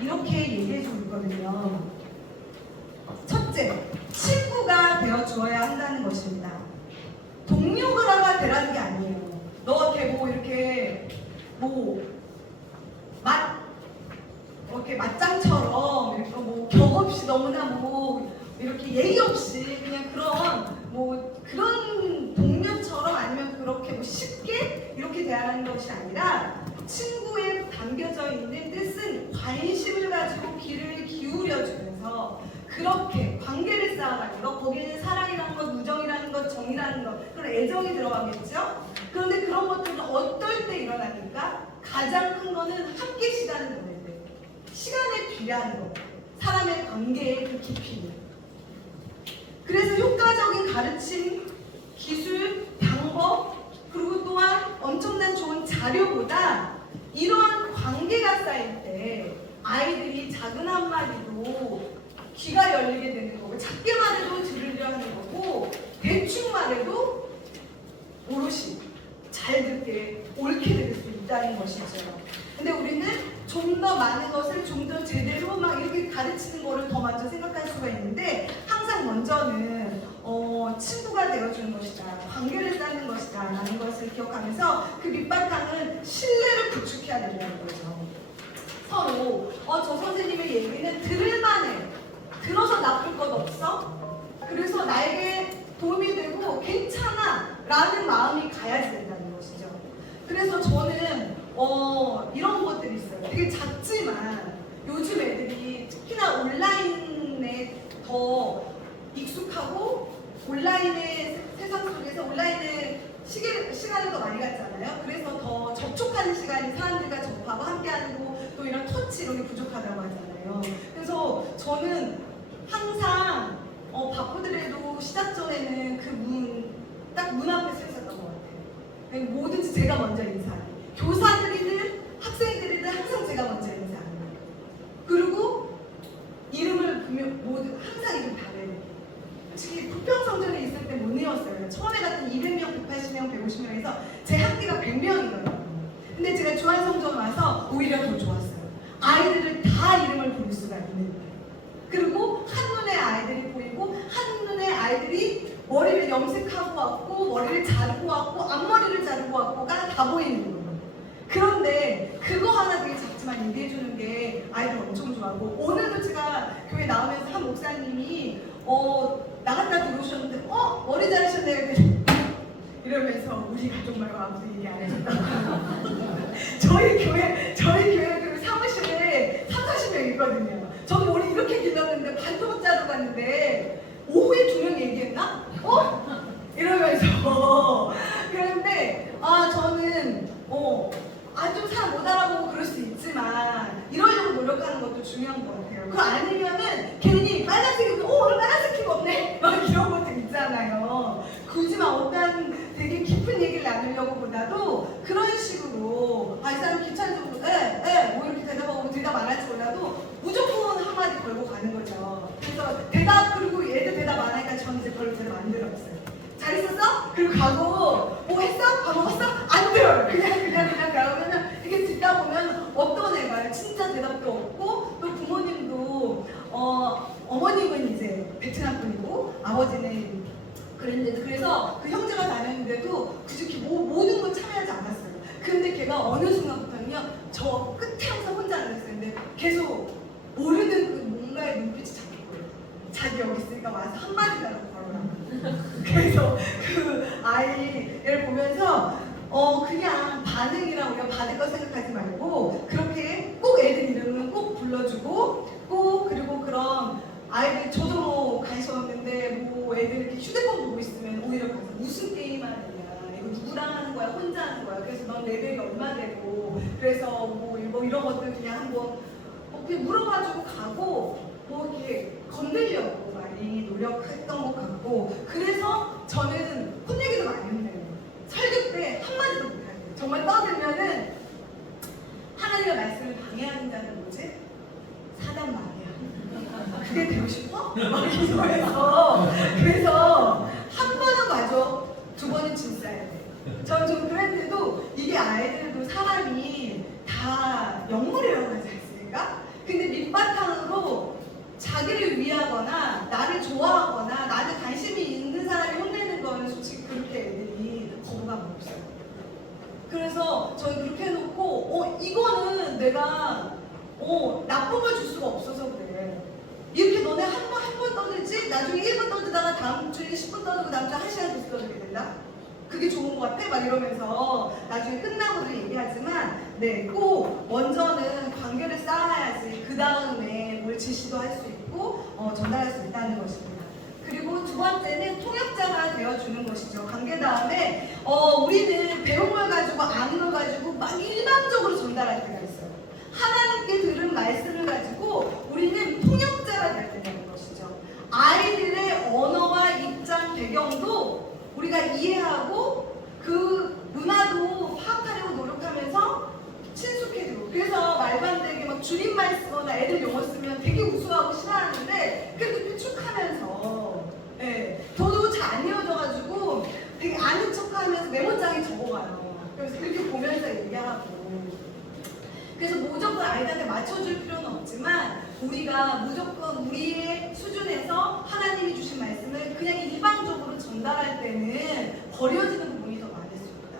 이렇게 얘기해주고 있거든요. 첫째, 친구가 되어주어야 한다는 것입니다. 동료가 되라는 게 아니에요. 너 걔 뭐 이렇게 이렇게 맞짱처럼 이렇게 격 없이 너무나 이렇게 예의 없이 그냥 그런 동료처럼 아니면 그렇게 쉽게 이렇게 대하는 것이 아니라 친구에 담겨져 있는 뜻은 관심을 가지고 귀를 기울여주면서 그렇게 관계를 쌓아가는 것, 거기에는 사랑이라는 것, 우정이라는 것, 정이라는 것, 그런 애정이 들어가겠죠? 그런데 그런 것들은 어떨 때 일어나니까 가장 큰 거는 함께 시간을 보낼 때, 시간에 비례하는 것, 사람의 관계의 그 깊이. 그래서 효과적인 가르침, 기술, 방법, 그리고 또한 엄청난 좋은 자료보다 이러한 관계가 쌓일 때 아이들이 작은 한마디도 귀가 열리게 되는 거고, 작게 말해도 들으려 하는 거고, 대충 말해도 오롯이 잘 듣게 옳게 들을 수 있다는 것이죠. 근데 우리는 좀 더 많은 것을 좀 더 제대로 이렇게 가르치는 거를 더 먼저 생각할 수가 있는데, 항상 먼저는 친구가 되어주는 것이다, 관계를 쌓는 것이다 라는 것을 기억하면서 그 밑바탕은 신뢰를 구축해야 된다는 거죠. 서로 저 선생님의 얘기는 들을만해, 들어서 나쁠 것 없어, 그래서 나에게 도움이 되고 괜찮아 라는 마음이 가야지 된다는 것이죠. 그래서 저는 이런 것들이 있어요. 되게 작지만 요즘 애들이 특히나 온라인에 더 익숙하고 온라인의 세상 속에서 온라인의 시간을 더 많이 갖잖아요. 그래서 더 접촉하는 시간이 사람들과 접하고 함께하고 또 이런 터치 이런 게 부족하다고 하잖아요. 그래서 저는 항상 바쁘더라도 시작 전에는 딱 문 앞에 서 있었던 것 같아요. 뭐든지 제가 먼저 인사해요. 교사들이든 학생들이든 항상 제가 먼저 인사합니다. 그리고 이름을 부르면 항상 이름 다 외워요. 솔직히 부평성전에 있을 때 못 외웠어요. 처음에 같은 200명, 180명, 150명에서 제 학기가 100명이거든요. 근데 제가 중앙성전 와서 오히려 더 좋았어요. 아이들을 다 이름을 부를 수가 있는 거예요. 그리고 한눈에 아이들이 보이고 한눈에 아이들이 머리를 염색하고 왔고 머리를 자르고 왔고 앞머리를 자르고 왔고가 다 보이는 거예요. 그런데 그거 하나 되게 작지만 얘기해주는 게 아이들 엄청 좋아하고, 오늘도 제가 교회 나오면서 한 목사님이 나갔다 들어오셨는데 머리 자르셨네요 이러면서 우리 가족 말고 아무도 얘기 안 해줬다고. 저희 교회 그 사무실에 30-40명 있거든요. 저는 머리 이렇게 길렀는데 반도 자르고 갔는데 오후에 2명 얘기했나? 이러면서 그런데 저는 좀 사람 못 알아보고 그럴 수 있지만 이러려고 노력하는 것도 중요한 것 같아요. 그거 아니면은 괜히 빨간색 입고 오늘 빨간색 키 없네? 막 이런 것도 있잖아요. 굳이 어떤 되게 깊은 얘기를 나누려고 보다도 그런 식으로 이 사람 귀찮죠? 뭐 이렇게 대답하고 대답 안 할지 몰라도 무조건 한마디 걸고 가는 거죠. 그래서 그리고 얘들 대답 안 하니까 저는 이제 별로 대답 안 들었어요. 잘 있었어? 그리고 가고 뭐 했어? 밥 먹었어? 안 들어요. 그냥 가면은 이렇게 듣다 보면 어떤 애가요? 진짜 대답도 없고, 또 부모님도 어머님은 이제 베트남 분이고 아버지는 그랬는데, 그래서 그 형제가 다녔는데도 그렇게 모든 걸 참여하지 않았어요. 근데 걔가 어느 순간부터는요, 저 끝에 항상 혼자 앉았어요. 근데 계속 모르는 그 뭔가의 눈빛이 자꾸 보여요. 자기 여기 있으니까 와서 한마디 달라고 걸어라. 그래서 그 아이를 보면서 그냥 반응이랑 우리가 받을 거 생각하지 말고 그렇게 꼭 애들 이름은 꼭 불러주고, 그리고 그런 아이들 저도 관심 없는데 애들 이렇게 휴대폰 보고 있으면 오히려 가서 무슨 게임 하느냐, 이거 누구랑 하는 거야, 혼자 하는 거야, 그래서 넌 레벨이 얼마 되고, 그래서 이런 것들 그냥 한번 그냥 물어봐주고 가고 이렇게 건들려고 많이 노력했던 것 같고, 그래서 저는 혼내기도 많이 혼내요. 설교 때 한마디도 못해요. 정말 떠들면은 하나님의 말씀을 방해하는 자는 뭐지? 사단 말이야. 그게 되고 싶어? 막 그래서 한 번은 봐줘, 2번은 진짜야 돼. 저는 좀 그랬는데도 이게 아이들도 사람이 다 영물이라고 하지 않습니까? 근데 얘기하거나 나를 좋아하거나 나한테 관심이 있는 사람이 혼내는 거는 솔직히 그렇게 애들이 거부감이 없어요. 그래서 저는 그렇게 해놓고 이거는 내가 나쁜 걸 줄 수가 없어서 그래. 이렇게 너네 한 번 떠들지 나중에 1분 떠들다가 다음 주에 10분 떠들고 다음 주에 1시간 계속 떠들게 된다? 그게 좋은 것 같아? 막 이러면서 나중에 끝나고도 얘기하지만 꼭 먼저는 관계를 쌓아야지 그 다음에 뭘 지시도 할 수 있고 전달할 수 있다는 것입니다. 그리고 두 번째는 통역자가 되어주는 것이죠. 관계 다음에 우리는 배운 걸 가지고 아는 걸 가지고 막 일방적으로 전달할 때가 있어요. 하나님께 들은 말씀을 가지고 우리는 통역자가 되어야 된다는 것이죠. 아이들의 언어와 입장, 배경도 우리가 이해하고 그 문화도 파악하려고 노력하면서 친숙해지고, 그래서 말도 안 되게 막 줄임말 쓰거나 애들 용어 쓰면 되게 우수하고 싫어하는데 그래도 뾰족하면서 저도 잘 안 이어져가지고 되게 아는 척하면서 메모장에 적어가요. 그래서 그렇게 보면서 얘기하고, 그래서 무조건 아이들한테 맞춰줄 필요는 없지만 우리가 무조건 우리의 수준에서 하나님이 주신 말씀을 그냥 일방적으로 전달할 때는 버려지는 부분이 더 많을 수 있다.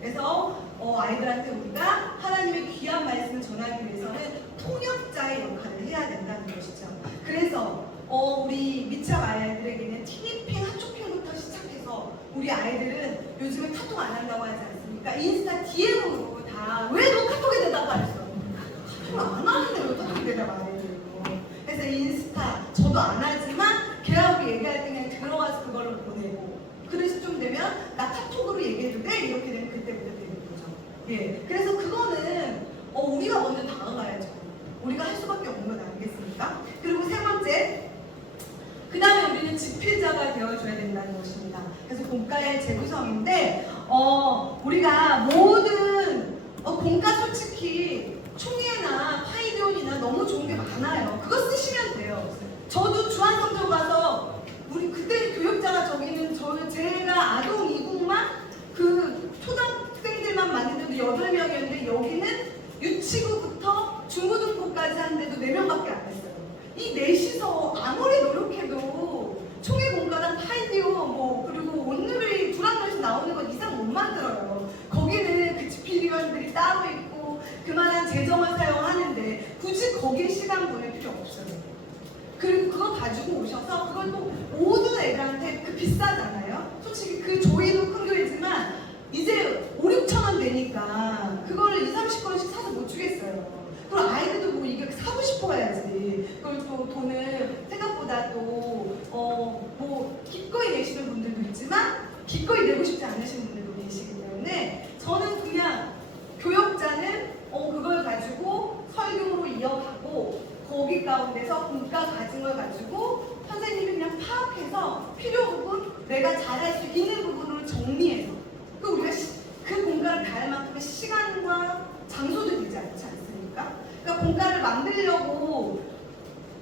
그래서 아이들한테 우리가 하나님의 귀한 말씀을 전하기 위해서는 통역자의 역할을 해야 된다는 것이죠. 그래서 우리 미착 아이들에게는 티니핑, 핫쇼핑부터 시작해서 우리 아이들은 요즘에 카톡 안 한다고 하지 않습니까? 인스타 DM으로 다 왜 너 카톡에 대답 안 했어? 카톡 안 하는데 왜 카톡에 대답 안 해? 그래서 인스타 저도 안 하지만 걔하고 얘기할 때 그냥 들어가서 그걸로 보내고, 그래서 좀 되면 나 카톡으로 얘기해도 돼? 이렇게 되면 그때부터 되는 거죠. 그래서 그거는 우리가 먼저 다가가야죠. 우리가 할 수밖에 없는 건 아니겠습니까? 그리고 세 번째, 그 다음에 우리는 지필자가 되어줘야 된다는 것입니다. 그래서 공과의 재구성인데 우리가 모든 공과 솔직히 총회나 파이디온이나 너무 좋은 게 많아요. 그거 쓰시면 돼요. 저도 주한성전 가서 우리 그때 교육자가 저기는 제가 아동 이국만 그 초등학생들만 만드는데도 8명이었는데 여기는 유치부부터 중고등부까지 하는데도 4명밖에 안 했어요. 이 넷이서 아무리 노력해도 총회 공과당 파이디오 그리고 오늘의 두란노에서 나오는 것 이상 못 만들어요. 거기는 그 지필위원들이 따로 있고 그만한 재정을 사용하는데 굳이 거기에 시간 보낼 필요 없어요. 그리고 그거 가지고 오셔서 그걸 또 모든 애들한테 비싸잖아요. 솔직히 그 조이도 큰 교회지만 이제 5, 6천 원 되니까 그거를 20, 30권씩 사서 못 주겠어요. 그리고 아이들도 뭐 이게 사고 싶어 해야지. 그걸 또 돈을 생각보다 또 뭐 기꺼이 내시는 분들도 있지만 기꺼이 내고 싶지 않으신 분들도 계시기 때문에 저는 그냥 교역자는 그걸 가지고 설교로 이어가고 거기 가운데서 공과 가진 걸 가지고 선생님이 그냥 파악해서 필요 부분 내가 잘할 수 있는 부분으로 정리해서 그 우리가 그 공과를 다 할 만큼의 시간과 장소도 되지 않지 않습니까? 그러니까 공과를 만들려고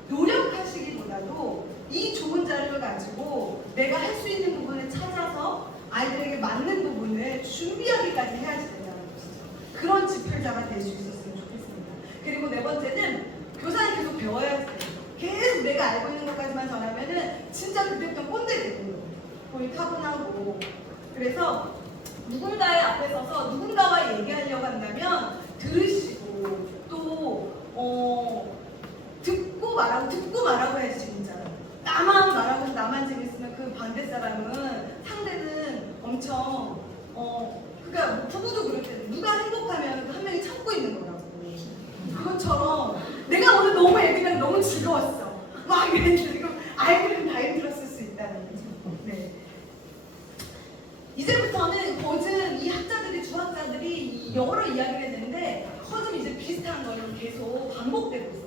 노력하시기보다도 이 좋은 자료를 가지고 내가 할 수 있는 부분을 찾아서 아이들에게 맞는 부분을 준비하기까지 해야지 된다는 것이죠. 그런 지필자가 될 수 있었으면 좋겠습니다. 그리고 네 번째는 교사는 계속 배워야 돼요. 계속 내가 알고 있는 것까지만 전하면은 진짜 그때부터 꼰대 되는 거예요. 거의 타분하고. 그래서 누군가의 앞에 서서 누군가와 얘기하려고 한다면 들으시고 또 듣고 말하고 해야지 진짜. 나만 말하고 나만 재밌으면 그 반대 사람은 상대는 엄청 그러니까 뭐 부부도 그렇대. 누가 행복하면 한 명이 참고 있는 거라고. 그것처럼 내가 오늘 너무 애들이랑 너무 즐거웠어. 막 이랬는데 지금 아이들은 다 힘들었을 수 있다는 거죠. 네. 이제부터는 거진 이 학자들이 주학자들이 여러 이야기를 했는데 거진 이제 비슷한 걸로 계속 반복되고 있어요.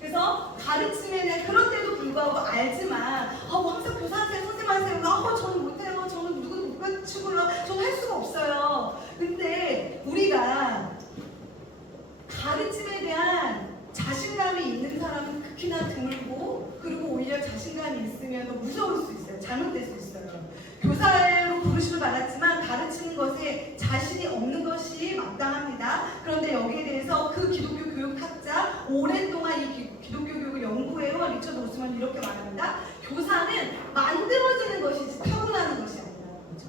그래서 가르침에는 그런 때도 불구하고 알지만 항상 교사한테 선생님한테 저는 못해요. 저는 누구도 못 가르치고요. 저는 할 수가 없어요. 근데 우리가 가르침에 대한 자신감이 있는 사람은 극히나 드물고 그리고 오히려 자신감이 있으면 더 무서울 수 있어요. 잘못될 수 있어요. 교사로 부르심을 받았지만 가르치는 것에 자신이 없는 것이 마땅합니다. 그런데 여기에 대해서 그 기독교 교육학자 오랫동안 이 기독교 교육을 연구해온 리처드 오스만이 이렇게 말합니다. 교사는 만들어지는 것이지 타고나는 것이 아니라는 거죠.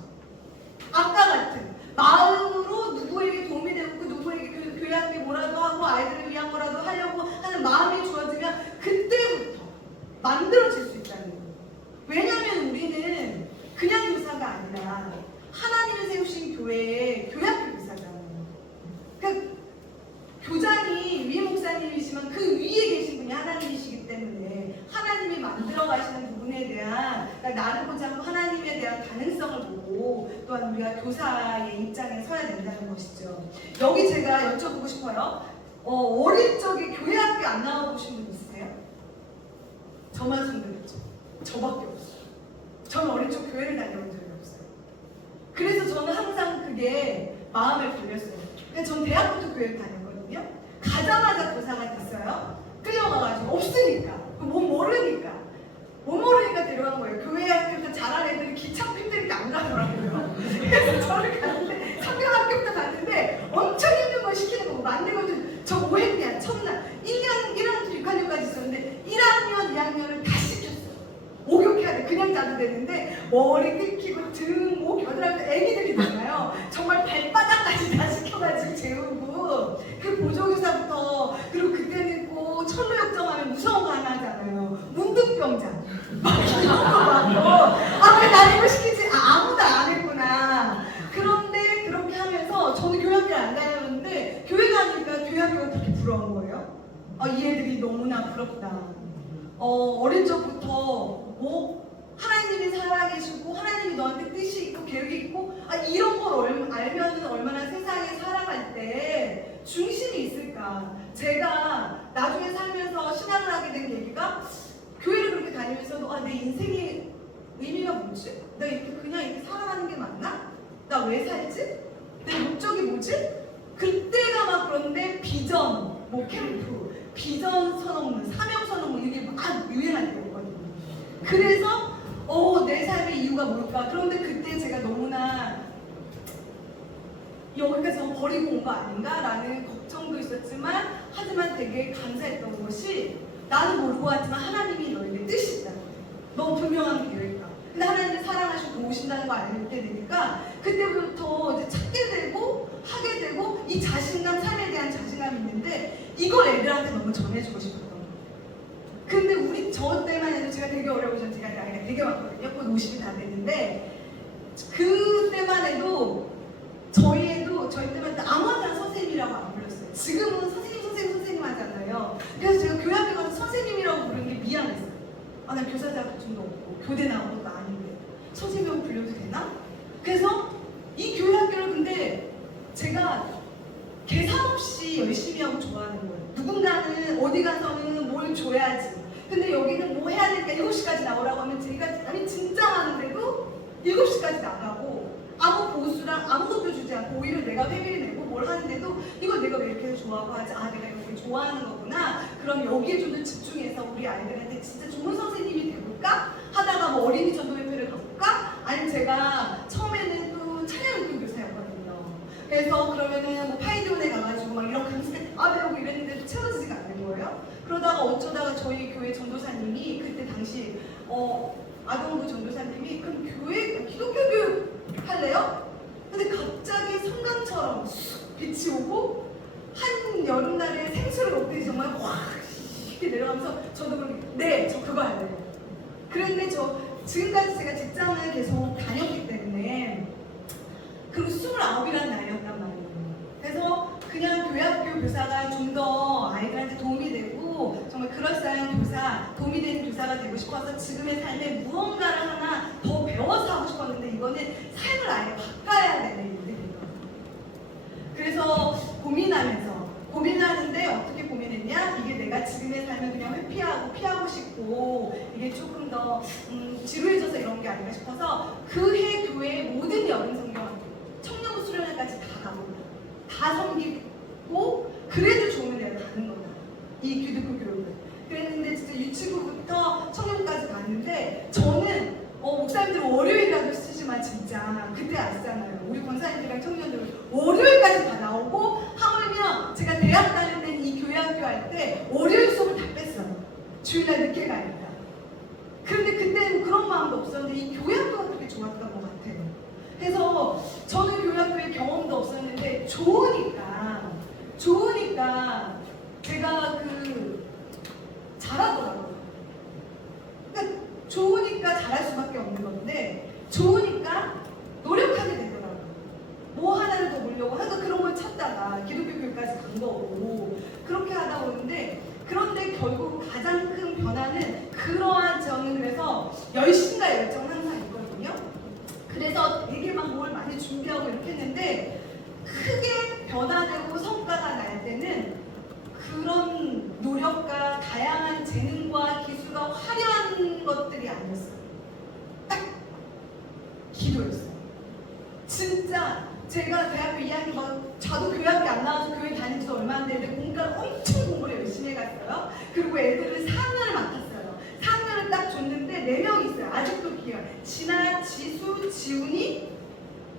아까 같은 마음으로 누구에게 도움이 되고 누구에게 교회한테 뭐라도 하고 아이들을 위한 거라도 하려고 하는 마음이 주어지면 그때부터 만들어질 수 있다는 거예요. 왜냐하면 우리는 그냥 교사가 아니라 하나님이 세우신 교회의 교회학교 교사잖아요. 그러니까 교장이 위에 목사님이시면 그 위에 계신 분이 하나님이시기 때문에 하나님이 만들어 가시는 부분에 대한, 그러니까 나를 보지 않고 하나님에 대한 가능성을 보고 또한 우리가 교사의 입장에 서야 된다는 것이죠. 여기 제가 여쭤보고 싶어요. 어릴 적에 교회 학교 안 나와보신 분 있으세요? 저만 손들었죠. 저밖에 없어요. 저는 어릴 적 교회를 다녀본 적이 없어요. 그래서 저는 항상 그게 마음에 걸렸어요. 근데 전 대학부터 교회를 다녔거든요. 가자마자 교사가 됐어요. 끌려가가지고 없으니까 못 모르니까 데려간 거예요. 교회 학교에서 잘하는 애들이 기차 핀들이 안 가더라고요. 그래서 저를 갔는데 성경학교부터 갔는데 엄청 힘든 걸 시키는 거고 만들거든. 저 뭐 했냐 첫날 1학년부터 6학년까지 있었는데 1학년 2학년을 다 시켰어요. 목욕해야 돼. 그냥 자도 되는데 머리 긁히고 등, 목, 겨드랑이 애기들이잖아요. 정말 발바닥까지 다 시켜가지고 재우고 그 보조교사부터, 그리고 그때는 꼭 철로역정하면 무서운 거 하나 하잖아요. 문득병자 막 이런 거 하고 왜 나 이거 시키지? 아무도 안 했구나. 그런데 그렇게 하면서 저는 교회학교를 안 다녔는데 교회 가니까 교회학교가 그렇게 부러운 거예요. 이 애들이 너무나 부럽다. 어린 적부터 하나님이 살아계시고 하나님이 너한테 뜻이 있고 계획이 있고 이런 걸 알면 얼마나 세상에 살아갈 때 중심이 있을까. 제가 나중에 살면서 신앙을 하게 된 계기가 교회를 그렇게 다니면서도 내 인생의 의미가 뭐지? 나 그냥 이렇게 살아가는 게 맞나? 나 왜 살지? 내 목적이 뭐지? 그때가 막 그런데 비전, 캠프, 비전 선언문, 사명 선언문 이게 막 유행할 때였거든요. 그래서 내 삶의 이유가 뭘까? 그런데 그때 제가 너무나 여기까지 버리고 온 거 아닌가라는 걱정도 있었지만 하지만 되게 감사했던 것이 나는 모르고 왔지만 하나님이 너에게 뜻이 있다. 너무 분명한 계획이다. 근데 하나님이 사랑하시고 도우신다는 거 알게 되니까 그때부터 이제 찾게 되고 하게 되고 이 자신감, 삶에 대한 자신감이 있는데 이걸 애들한테 너무 전해주고 싶었던 거예요. 근데 저 때만 해도 제가 되게 어려우셔서 제가 나이가 되게 많거든요. 곧 50이 다 됐는데 그때만 해도 저희 때만 해도 아무한테나 선생님이라고 안 불렀어요. 지금은 선생님 하잖아요. 그래서 제가 교회학교 가서 선생님이라고 부르는 게 미안했어요. 난 교사 자격증도 없고 교대 나온 것도 아닌데 선생님이라고 불려도 되나? 그래서 이 교회학교를 근데 제가 계산 없이 열심히 하고 좋아하는 거예요. 누군가는 어디 가서는 뭘 줘야지. 근데 여기는 뭐 해야 되니까 7시까지 나오라고 하면 제가 진짜 하는데도 7시까지 나가고 아무 보수랑 아무것도 주지 않고 오히려 내가 회비를 내고 뭘 하는데도 이걸 내가 왜 이렇게 좋아하고 하지? 내가 이렇게 좋아하는 거구나. 그럼 여기에 좀 더 집중해서 우리 아이들한테 진짜 좋은 선생님이 돼볼까? 하다가 어린이 전도협회를 가볼까? 아니면 제가 처음에는 또 찬양교 교사였거든요. 그래서 그러면은 파이디온에 가가지고 막 이런 강습에 배우고 이랬는데도 채워지지가 않는 거예요. 그러다가 어쩌다가 저희 교회 전도사님이 그때 당시 아동부 전도사님이 그럼 기독교 교육 할래요? 근데 갑자기 성강처럼 빛이 오고 한 여름날에 생수를 먹더니 정말 확 이렇게 내려가면서 저도 그렇게 저 그거 할래요. 그런데 지금까지 제가 직장을 계속 다녔기 때문에 그리고 29이라는 나이였단 말이에요. 그래서 그냥 교회학교 교사가 좀 더 아이들한테 도움이 되고 정말 그럴싸한 교사, 도움이 되는 교사가 되고 싶어서 지금의 삶에 무언가를 하나 더 배워서 하고 싶었는데 이거는 삶을 아예 바꿔야 되는 일들이거든요. 그래서 고민하는데 어떻게 고민했냐? 이게 내가 지금의 삶을 그냥 회피하고 피하고 싶고 이게 조금 더 지루해져서 이런 게 아닌가 싶어서 그 해 교회의 모든 여름 성경학교, 청년부 수련회까지 다 가고 다 섬기고 그래도 좋으면 내가 가는 거다. 이 기독교 교육을. 그랬는데 진짜 유치부부터 청년부까지 갔는데 저는 목사님들 월요일이라도 쓰지만 진짜 그때 아시잖아요. 우리 권사님들이랑 청년들 월요일까지 다 나오고 하물며 제가 대학 다닐 때는 이 교회학교 할 때 월요일 수업을 다 뺐어요. 주일날 늦게 가니까. 그런데 그때는 그런 마음도 없었는데 이 교양도가 그렇게 좋았던 것 같아요. 그래서 저는 교양도에 경험도 없었는데 좋으니까 제가 잘하더라고요. 그러니까 좋으니까 잘할 수밖에 없는 건데 좋으니까 노력하게 되더라고요. 뭐 하나를 더 보려고 하도 그런 걸 찾다가 기독교 교육까지 간 거고 그렇게 하다 보는데 그런데 결국 가장 큰 변화는 그러한 저는 그래서 열심과 열정은 항상 있거든요. 그래서 되게 막 뭘 많이 준비하고 이렇게 했는데 크게 변화되고 성과가 날 때는 그런 노력과 다양한 재능과 기술과 화려한 것들이 아니었어요. 딱 기도였어요. 진짜 제가 대학교 2학년 저도 교회학교 안 나와서 교회 다닌 지도 얼마 안 됐는데 공부를 엄청 공부를 열심히 해갔어요. 그리고 애들을 4학년을 맡았어요. 4학년을 딱 줬는데 4명 있어요. 아직도 기억. 진아, 지수, 지훈이,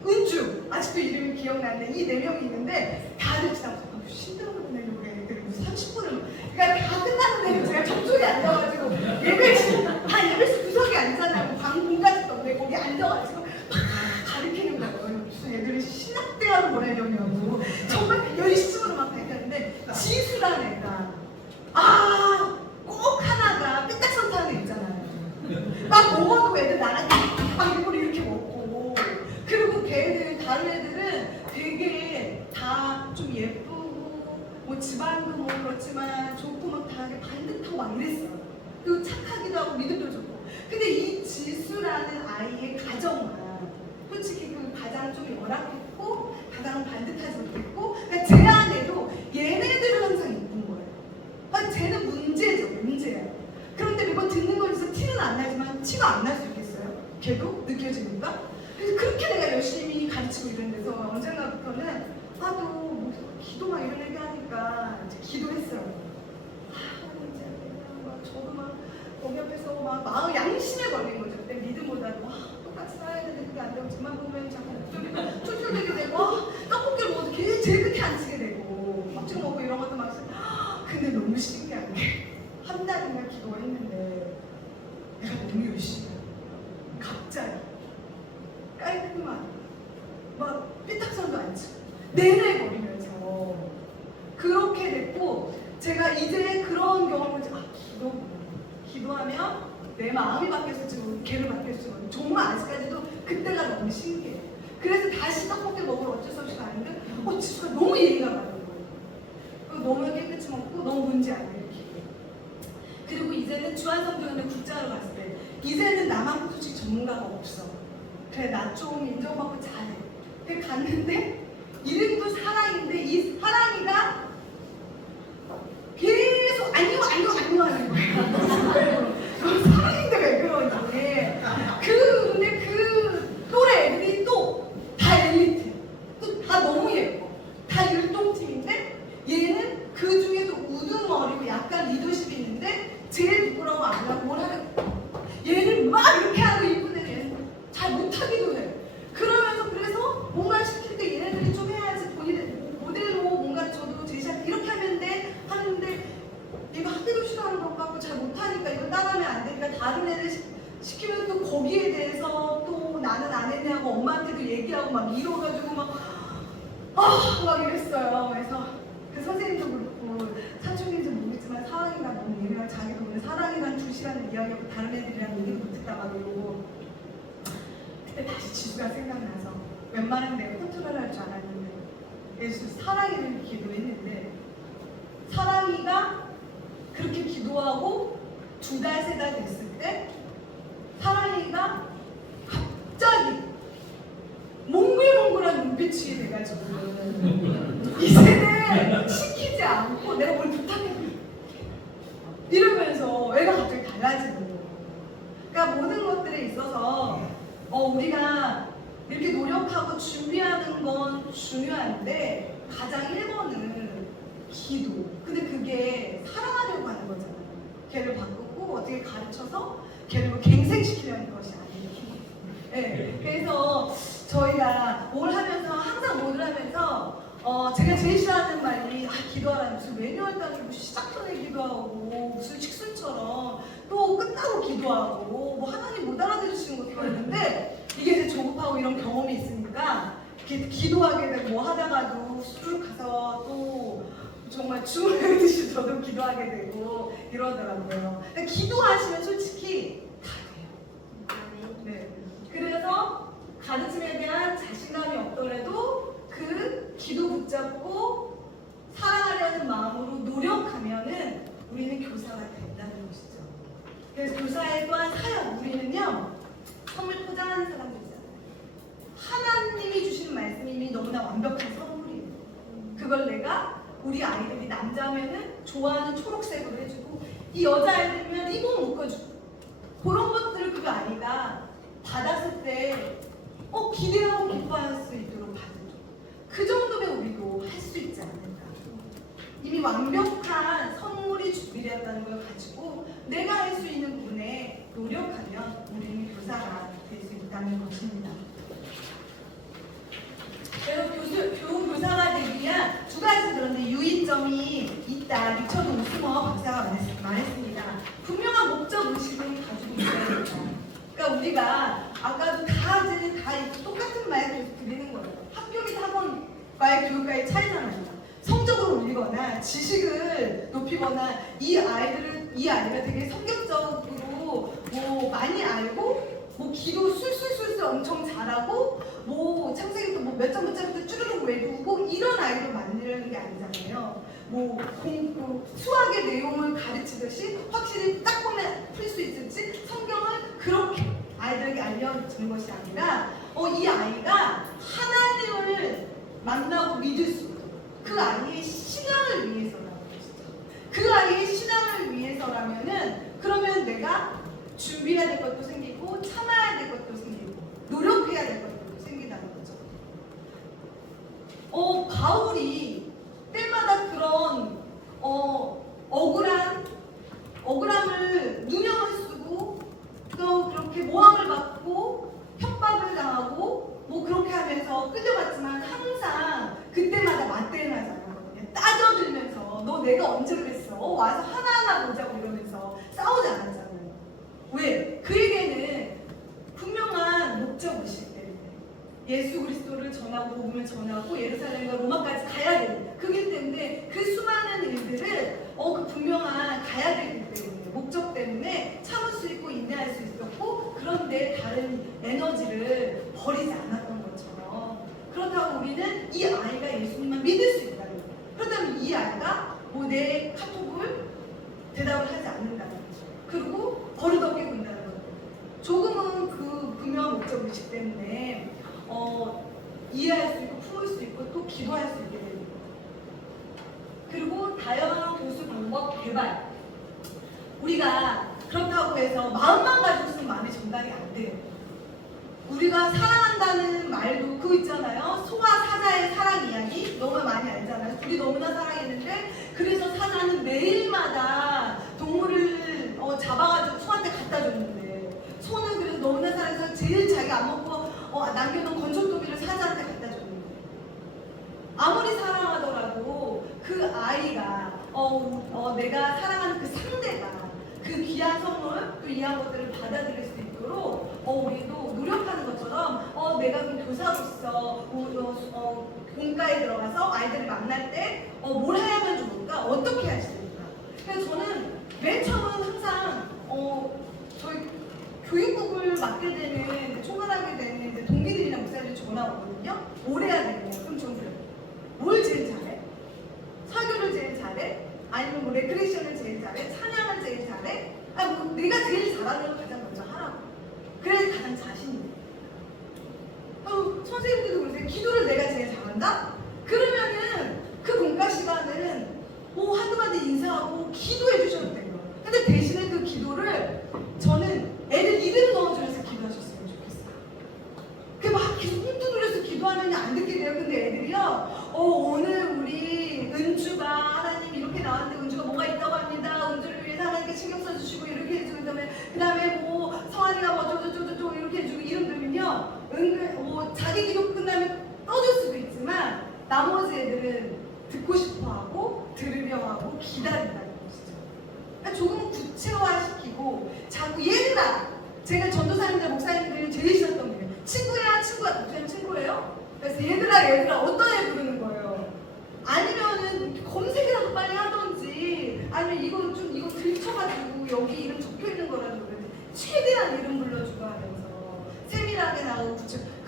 은주. 아직도 이름이 기억나는데 이 4명이 있는데 다들 지나가서 신들어서 내려고 애들이 30분을 그러니까 다 끝났는데 제가 저쪽에 앉아가지고 예배실 구석에 앉잖아요. 공간도 없는데 거기 앉아가지고 막 가르치는 거예요. 무슨 애들이 신학대학을 보내려냐고 정말 열심으로 막 가르쳤는데 지수라는 애가 꼭 하나가 삐딱선 타는 애 있잖아요. 막 먹어도 애들 나랑 막 일부러 이렇게 먹고 그리고 걔들 다른 애들은 되게 다 좀 예쁘고 뭐 집안도 뭐 그렇지만 좋고 막 다 반듯하고 막 이랬어요. 그리고 착하기도 하고 믿음도 좋고. 근데 이 지수라는 아이의 가정은 솔직히 그 가장 좀 열악했고 가장 반듯하지 못했고 그러니까 제 안에도 얘네들은 항상 예쁜 거예요. 그러니까 쟤는 문제예요. 그런데 매번 듣는 거에서 티는 안 나지만 티가 안 날 수 있겠어요? 걔도 느껴지니까? 그래서 그렇게 내가 열심히 가르치고 이런 데서 언젠가부터는 하도 뭐 기도만 이런 얘기 하니까 이제 기도했어요. 이제 막 저도 막 거기 앞에서 막 마음 양심에 걸린 거죠. 그때 믿음보다도 똑같이 살아야 되는데 그게 안 되고 집만 보면 자꾸 목소리가 툴툴대게 되고 떡볶이를 먹어도 걔 제일 끝에 앉히게 되고 막죽 먹고 이런 것도 막 근데 너무 신기한 게 한 달인가 기도했는데 내가 너무 열심히 갑자기 깔끔한 막 삐딱선도 안 치고 내내 버리면서 그렇게 됐고 제가 이제 그런 경험을 기도하면 내 마음이 바뀌었을지 걔를 바뀌었을지 정말 아직까지도 그때가 너무 신기해. 그래서 다시 떡볶이 먹으러 어쩔 수 없이 가는데 지수가 너무 예의가 바른 거예요. 너무 깨끗이 먹고 너무 문제 안 일으키고 그리고 이제는 주한성교회에 국장으로 갔을 때 이제는 나만 솔직히 전문가가 없어. 그래 나 좀 인정받고 잘해. 그래 갔는데 이름도 사랑인데 이 사랑이가 계속 아니요 하는 거야. 사랑인데 왜 그러지? 근데 그 또래 애들이 또 다 엘리트, 또 다 너무 예뻐, 다 율동팀인데 얘는 그 중에도 우두머리고 약간 리더십이 있는데 제일 부끄러워 안 하고 뭘 하는 얘는 막 이렇게 하고 이쁜데 얘는 잘 못하기도 해. 그래서 뭔가 시킬 때 얘네들이 좀 해야지 본인들 모델로 뭔가 저도 제시할 이렇게 하면 돼 하는데 얘가 하기도 싫어하는 것 같고 잘 못하니까 이거 따라하면 안 되니까 다른 애들 시키면 또 거기에 대해서 또 나는 안 했냐고 엄마한테도 얘기하고 막 이러가지고 막 이랬어요. 그래서 그 선생님도 그렇고 사춘기인지 모르겠지만 사랑이가 너무 예민한 자기도 오늘 사랑이랑 2시간을 이야기하고 다른 애들이랑 얘기도 못했다 막 이러고 그때 다시 지수가 생각나서 웬만하면 내가 컨트롤할 줄 알았는데 예수 사랑이를 기도했는데 사랑이가 그렇게 기도하고 2달, 3달 됐을 때 사랑이가 갑자기 몽글몽글한 눈빛이 돼가지고 이제는 시키지 않고 내가 뭘 부탁해 이러면서 애가 갑자기 달라지는 거예요. 그러니까 모든 것들에 있어서 우리가 이렇게 노력하고 준비하는 건 중요한데 가장 1번은 기도. 근데 그게 사랑하려고 하는 거잖아요. 걔를 바꾸고 어떻게 가르쳐서 걔를 뭐 갱생시키려는 것이 아니에요. 네, 그래서 저희가 뭘 하면서 항상 뭐를 하면서 제가 제일 싫어하는 말이 기도하라는 무슨 매뉴얼 따르고 시작 전에 기도하고 무슨 식순처럼 또 끝나고 기도하고 뭐 하나님 못 알아들으시는 것도 있는데 이게 이제 조급하고 이런 경험이 있으니까 이렇게 기도하게 되고 뭐 하다가도 쑥 가서 또 정말 죽을 듯이 저도 기도하게 되고 이러더라고요. 그러니까 기도하시면 솔직히 다 돼요. 네. 그래서 가르침에 대한 자신감이 없더라도 그 기도 붙잡고 사랑하려는 마음으로 노력하면은 우리는 교사가 된다는 것이죠. 그래서 교사에 또한 사역, 우리는요 선물 포장하는 사람들이잖아요. 하나님이 주시는 말씀이 이미 너무나 완벽한 선물이에요. 그걸 내가 우리 아이들이 남자면은 좋아하는 초록색으로 해주고 이 여자아이들이면 리본 묶어주고 그런 것들을 그거 아니다. 받았을 때 기대하고 기뻐할 수 있도록 받아줘. 그 정도면 우리도 할 수 있지 않을까. 이미 완벽한 선물이 준비되었다는 걸 가지고 내가 할 수 있는 부분에 노력하면 우리는 교사가 될 수 있다는 것입니다. 그래서 교사가 되기 위한 두 가지 그런데 유의점이 있다. 리처드 오스머 박사가 말했습니다. 분명한 목적 의식을 가지고 있어야 된다. 그러니까 우리가 아까도 다 똑같은 말 계속 드리는 거예요. 학교이나 학원과의 교육과의 차이잖아요. 성적을 올리거나 지식을 높이거나 이 아이가 되게 성격적으로 뭐 많이 알고 뭐 기도 술술술술 엄청 잘하고 뭐 창세기도 뭐 몇 점부터 쭈르륵 외우고 이런 아이를 만드는 게 아니잖아요. 뭐 수학의 내용을 가르치듯이 확실히 딱 보면 풀 수 있을지 성경을 그렇게 아이들에게 알려주는 것이 아니라 이 아이가 하나님을 만나고 믿을 수 있도록 그 아이의 신앙을 위해서라는 것이죠. 그 아이의 신앙을 위해서라면은 그러면 내가 준비해야 될 것도 생기고 참아야 될 것도 생기고 노력해야 될 것도 생긴다는 거죠. 바울이 때마다 그런 억울함을 누명을 쓰고 또 그렇게 모함을 받고 협박을 당하고 뭐 그렇게 하면서 끌려갔지만 항상 그때마다 맞대응하지 않았거든요. 따져들면서 너 내가 언제 그랬어? 와서 하나하나 보자고 이러면서 싸우지 않았잖아요. 왜? 그에게는 분명한 목적의식 때문에 예수 그리스도를 전하고 복음을 전하고 예루살렘과 로마까지 가야 되는 그게 때문에 그 수많은 일들을 그 분명한 가야 되기 때문에 목적 때문에 참을 수 있고 인내할 수 있었고 그런데 다른 에너지를 버리지 않았던 것처럼 그렇다고 우리는 이 아이가 예수님만 믿을 수 있다는 거예요. 그렇다면 이 아이가 내 카톡을 대답을 하지 않는다는 거죠. 그리고 버릇없게 군다는 거예요. 조금은 그 분명한 목적의식 때문에 이해할 수 있고 품을 수 있고 또 기도할 수 있게 됩니다. 그리고 다양한 교수 방법 개발. 우리가 그렇다고 해서 마음만 가지고 있으면 마음이 전달이 안 돼요. 우리가 사랑한다는 말도 그거 있잖아요. 소와 사자의 사랑 이야기 너무 많이 알잖아요. 둘이 너무나 사랑했는데 그래서 사자는 매일마다 동물을 잡아가지고 소한테 갖다 줬는데 소는 그래서 너무나 사랑해서 제일 자기 안 먹고 남겨놓은 건조토기를 사자한테 갖다 줬는데 아무리 사랑하더라도 그 아이가 내가 사랑하는 그 상대가 그 귀한 선물 또 이한 것들을 받아들일 수 있도록 우리도 노력하는 것처럼 내가 그 교사로서 공과에 들어가서 아이들을 만날 때 뭘 해야면 좋을까? 어떻게 해야 좋을까? 그래서 저는 맨 처음은 항상 저희 교육국을 맡게 되는 총괄하게 되는 이제 동기들이나 목사들이 전화 오거든요. 뭘 해야 되냐? 그럼 저는 뭘 제일 잘해? 설교를 제일 잘해? 아니면 뭐 레크레이션을 제일 잘해? 찬양을 제일 잘해? 뭐 내가 제일 잘하는 걸 가장 먼저 하라고. 그래야 가장 자신이 돼. 선생님들도 그러세요. 기도를 내가 제일 잘한다? 그러면은 그 공과 시간은 뭐 한두 마디 인사하고 기도해 주셔도 돼요. 근데 대신에 그 기도를 저는 애들 이름 넣어주면서 기도하셨으면 좋겠어요. 그 막 계속 뚱뚱거려서 기도하면 안 듣게 돼요. 근데 애들이요, 오늘 우리 은주가 하나님 이렇게 나왔는데 은주가 뭐가 있다고 합니다. 은주를 위해서 하나님께 신경 써주시고 이렇게 해주고 그 다음에 뭐 성환이가 뭐 어쩌고저쩌고 이렇게 해주고 이름 들으면요, 자기 기도 끝나면 떠들 수도 있지만 나머지 애들은 듣고 싶어하고 들으려 하고 기다린다는 것이죠. 그러니까 조금 구체화시키고 자꾸 얘들아, 제가 전도사님들 목사님들 제일 싫었던 게 친구야 친구야 목사님 친구예요? 그래서 얘들아 어떤 애 부르는 거예요? 아니면은 검색이라도 빨리 하던지 아니면 이거 들춰가지고 여기 이름 적혀있는 거라도 그러지 최대한 이름 불러주고 하면서 세밀하게 나오고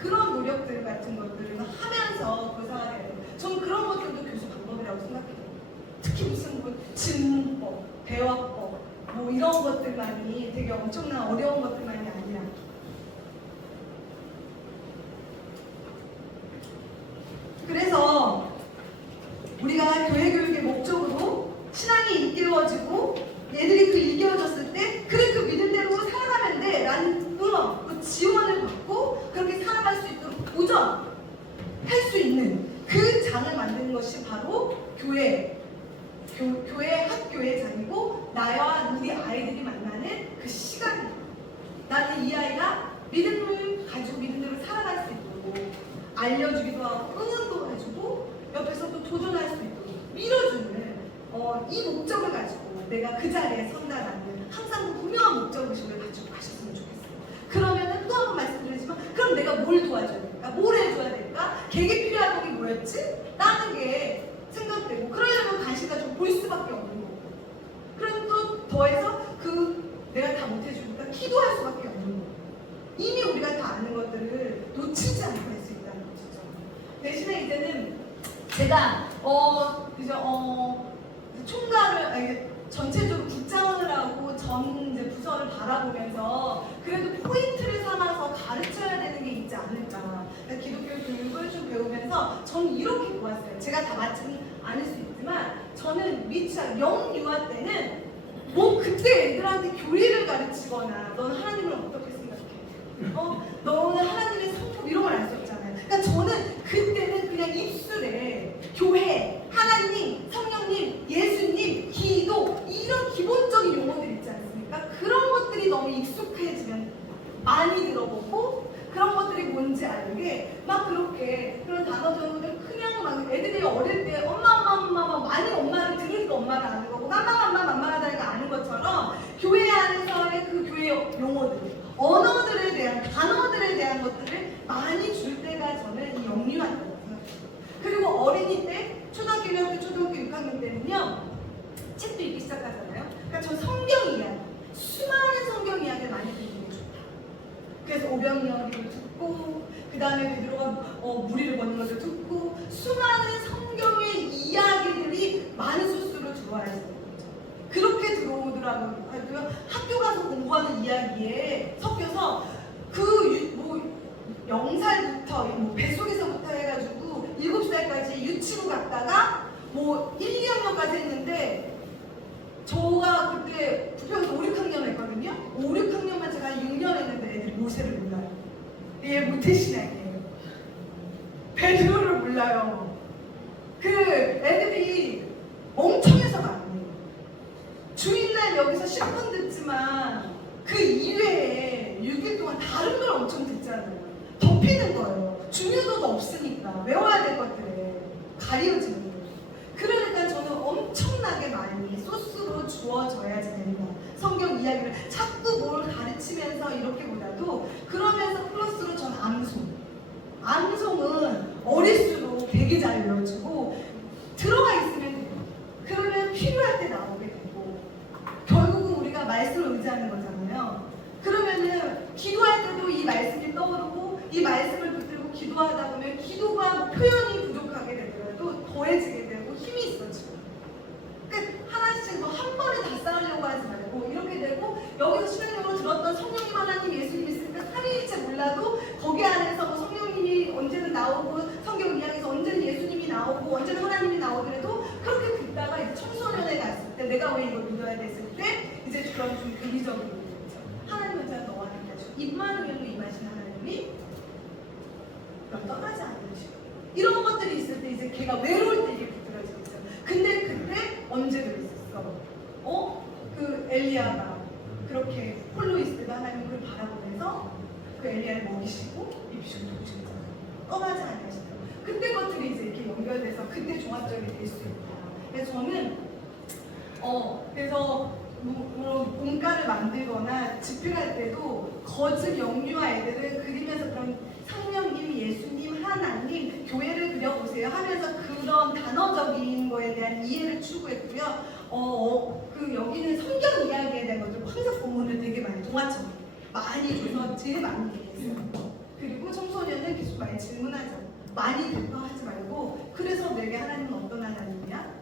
그런 노력들 같은 것들을 하면서 교사가 돼요. 저는 그런 것들도 교수 방법이라고 생각해요. 특히 무슨 뭐 진문법, 대화법 뭐 이런 것들만이 되게 엄청난 어려운 것들만이 아니라 그래서 우리가 교회 교육의 목적으로 신앙이 일깨워지고 얘들이 그 일깨워졌을 때 그래 그 믿음대로 살아가면 돼 라는 응원, 그 지원을 받고 그렇게 살아갈 수 있도록 도전할 수 있는 그 장을 만드는 것이 바로 교회 학교의 장이고 나와 우리 아이들이 만나는 그 시간이에요. 나는 이 아이가 믿음을 가지고 믿음대로 살아갈 수 있도록 알려주기도 하고 응원도 해주고 옆에서 또 도전할 수 있도록 밀어주는 이 목적을 가지고 내가 그 자리에 선다라는 항상 분명한 목적의식을 가지고 가셨으면 좋겠어요. 그러면은 또 한 번 말씀드리지만 그럼 내가 뭘 도와줘야 될까? 뭘 해줘야 될까? 걔게 필요한 게 뭐였지? 라는 게 생각되고 그러려면 간식을 좀 볼 수밖에 없는 거고 그럼 또 더해서 내가 다 못해주니까 기도할 수밖에 없는 거고 이미 우리가 다 아는 것들을 놓치지 않고 할 수 있다는 것이죠. 대신에 이제는 제가 총괄을 전체적으로 국장원을 하고 전 이제 부서를 바라보면서 그래도 포인트를 삼아서 가르쳐야 되는 게 있지 않을까. 그러니까 기독교 교육을 좀 배우면서 저는 이렇게 보았어요. 제가 다 맞지는 않을 수 있지만 저는 영유아 때는 뭐 그때 애들한테 교리를 가르치거나 넌 하나님을 어떻게 생각해? 너는 하나님의 성품 이런 걸 알 수 없잖아요. 그러니까 저는 그때는 그냥 입술에 교회, 하나님, 성령님, 예수님, 기도 이런 기본적인 용어들 있지 않습니까? 그런 것들이 너무 익숙해지면 많이 들어보고 그런 것들이 뭔지 알게 막 그렇게 그런 단어들을 그냥 막 애들이 어릴 때 엄마 많이 엄마를 들으니까 엄마를 아는 거고 맘마하다니까 아는 것처럼 교회 안에서의 그 교회 용어들 언어들에 대한 단어들에 대한 것들을 많이 줄 때가 저는 이 영유아라고 생각해요. 그리고 어린이 때 초등학교 1학년 때 초등학교 6학년 때는요 책도 읽기 시작하잖아요. 그러니까 저 성경 이야기 수많은 성경 이야기를 많이 듣는 게 좋다. 그래서 오병이어기를 듣고 그 다음에 베드로가 무리를 걷는 것을 듣고 수많은 성경의 이야기들이 많은 소스로 들어와야 돼요. 그렇게 들어오더라고요. 학교 가서 공부하는 이야기에 섞여서 뭐 0살부터 뱃속에서부터 해가지고 7살까지 유치부 갔다가 뭐 1, 2학년까지 했는데 저가 그때 부평에서 5, 6학년 했거든요. 5, 6학년만 제가 6년 했는데 애들이 모세를 몰라요. 얘 모태신앙이에요. 베드로를 몰라요. 그 애들이 엄청 해서가 아니에요. 주일날 여기서 10분 듣지만 그 이외에 6일 동안 다른 걸 엄청 듣잖아요. 덮이는 거예요. 중요도도 없으니까 외워야 될 것들에 가려지는 거예요. 그러니까 저는 엄청나게 많이 소스로 주어져야지 됩니다. 성경 이야기를 자꾸 뭘 가르치면서 이렇게보다도 그러면서 플러스로 전 암송은 어릴수록 되게 잘 외워지고 들어가 있으면 돼요. 그러면 필요할 때 나오게 되고 결국은 우리가 말씀을 의지하는 거잖아요. 그러면은 기도할 때도 이 말씀이 떠오르고 이 말씀을 붙들고 기도하다 보면 기도가 뭐 표현이 부족하게 되더라도 더해지게 되고 힘이 있어지고 그러니까 하나씩 뭐 한 번에 다 쌓으려고 하지 말고 이렇게 되고 여기서 신앙적으로 들었던 성령님 하나님 예수님 있으니까 살일체 몰라도 거기 안에서 뭐 성령님이 언제는 나오고 성경 이야기에서 언제는 예수님이 나오고 언제는 하나님이 나오더라도 그렇게 듣다가 이제 청소년에 갔을 때 내가 왜 이걸 믿어야 됐을 때 이제 그런 좀 교리적인 거죠. 하나님 혼자 너와 함께 하시고 입만 하면 임하시는 하나님이 그럼 떠나지 않으시고 이런 것들이 있을 때 이제 걔가 외로울 때 이게 부드러지겠어요. 근데 그때 언제 들어있었어? 그 엘리야가 그렇게 홀로 있을 때도 하나님 그를 바라보면서 그 엘리야를 먹이시고 입히시고 돕으시잖아요. 떠나지 않으시더라고요. 그때 것들이 이제 이렇게 연결돼서 그때 종합적이 될 수 있다. 그래서 저는 그래서 뭔가를 만들거나 집필할 때도 거듭 영유아 애들을 그리면서 그런 성령님, 예수님, 하나님, 교회를 그려보세요 하면서 그런 단어적인 거에 대한 이해를 추구했고요. 그 여기는 성경 이야기에 대한 것들 항상 본문을 되게 많이 동화처럼 많이 줘서 제일 많이 얘기했어요. 그리고 청소년은 계속 많이 질문하죠. 많이 대답하지 말고 그래서 내게 하나님은 어떤 하나님이야?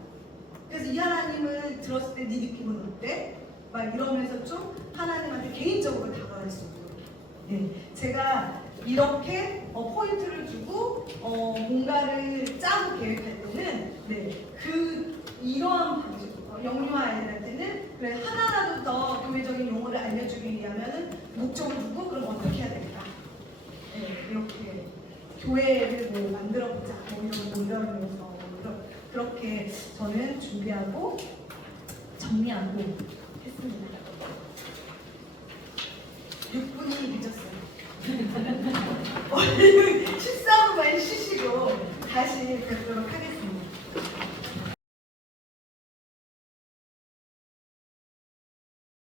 그래서 이 하나님을 들었을 때 네 느낌은 어때? 막 이러면서 좀 하나님한테 개인적으로 다가갈 수 있고 네, 제가 이렇게 포인트를 주고 뭔가를 짜고 계획할 때는 이러한 방식 영유아 아이들한테는 그래 하나라도 더 교회적인 용어를 알려주기 위하면은 목적을 두고 그럼 어떻게 해야 될까? 네, 이렇게 교회를 만들어보자 이러면서 그렇게 저는 준비하고 정리하고 했습니다. 6분이 늦었어요. 13분만 쉬시고 다시 뵙도록 하겠습니다.